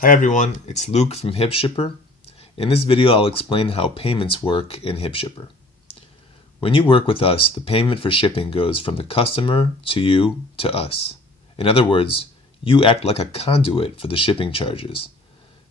Hi everyone, it's Luke from HipShipper. In this video I'll explain how payments work in HipShipper. When you work with us, the payment for shipping goes from the customer to you to us. In other words, you act like a conduit for the shipping charges.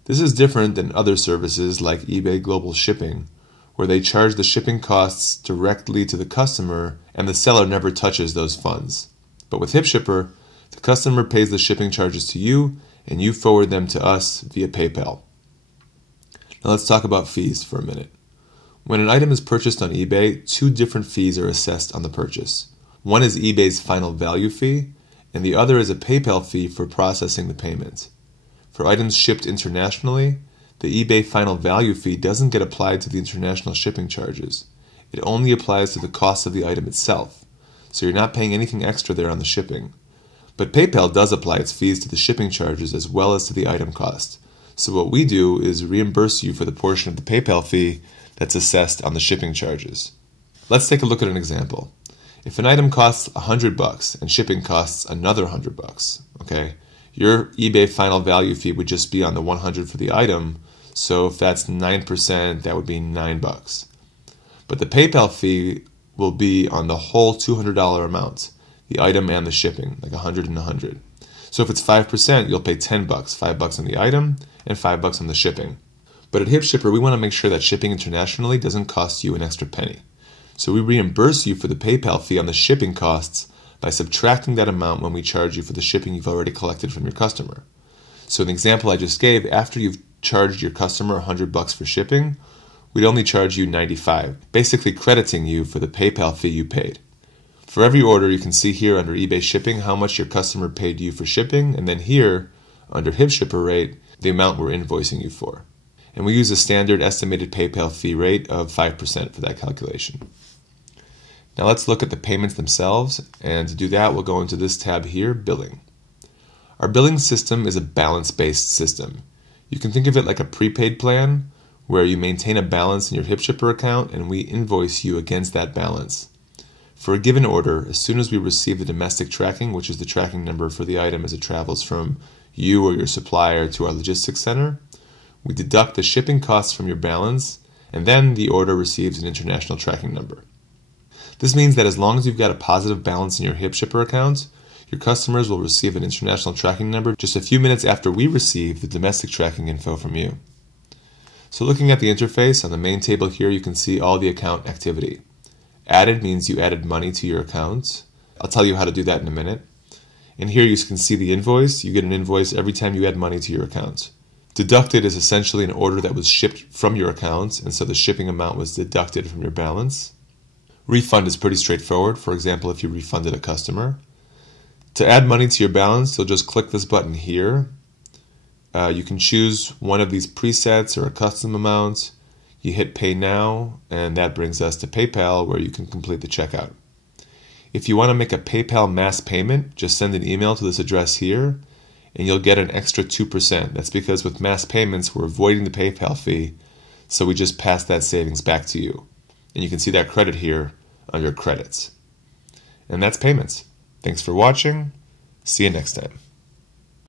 This is different than other services like eBay Global Shipping, where they charge the shipping costs directly to the customer and the seller never touches those funds. But with HipShipper, the customer pays the shipping charges to you and you forward them to us via PayPal. Now let's talk about fees for a minute. When an item is purchased on eBay, two different fees are assessed on the purchase. One is eBay's final value fee, and the other is a PayPal fee for processing the payment. For items shipped internationally, the eBay final value fee doesn't get applied to the international shipping charges. It only applies to the cost of the item itself, so you're not paying anything extra there on the shipping. But PayPal does apply its fees to the shipping charges as well as to the item cost. So what we do is reimburse you for the portion of the PayPal fee that's assessed on the shipping charges. Let's take a look at an example. If an item costs $100 and shipping costs another $100, okay, your eBay final value fee would just be on the $100 for the item, so if that's 9%, that would be $9. But the PayPal fee will be on the whole $200 amount, the item and the shipping, like 100 and 100. So if it's 5%, you'll pay $10, $5 on the item and $5 on the shipping. But at HipShipper, we want to make sure that shipping internationally doesn't cost you an extra penny. So we reimburse you for the PayPal fee on the shipping costs by subtracting that amount when we charge you for the shipping you've already collected from your customer. So in the example I just gave, after you've charged your customer $100 for shipping, we'd only charge you $95, basically crediting you for the PayPal fee you paid. For every order, you can see here under eBay Shipping how much your customer paid you for shipping, and then here, under HipShipper rate, the amount we're invoicing you for. And we use a standard estimated PayPal fee rate of 5% for that calculation. Now let's look at the payments themselves, and to do that we'll go into this tab here, Billing. Our billing system is a balance-based system. You can think of it like a prepaid plan, where you maintain a balance in your HipShipper account and we invoice you against that balance. For a given order, as soon as we receive the domestic tracking, which is the tracking number for the item as it travels from you or your supplier to our logistics center, we deduct the shipping costs from your balance, and then the order receives an international tracking number. This means that as long as you've got a positive balance in your HipShipper account, your customers will receive an international tracking number just a few minutes after we receive the domestic tracking info from you. So looking at the interface, on the main table here you can see all the account activity. Added means you added money to your account. I'll tell you how to do that in a minute. And here you can see the invoice. You get an invoice every time you add money to your account. Deducted is essentially an order that was shipped from your account, and so the shipping amount was deducted from your balance. Refund is pretty straightforward. For example, if you refunded a customer. To add money to your balance, you'll just click this button here. You can choose one of these presets or a custom amount. You hit Pay Now, and that brings us to PayPal, where you can complete the checkout. If you want to make a PayPal mass payment, just send an email to this address here, and you'll get an extra 2%. That's because with mass payments, we're avoiding the PayPal fee, so we just pass that savings back to you. And you can see that credit here under Credits. And that's payments. Thanks for watching. See you next time.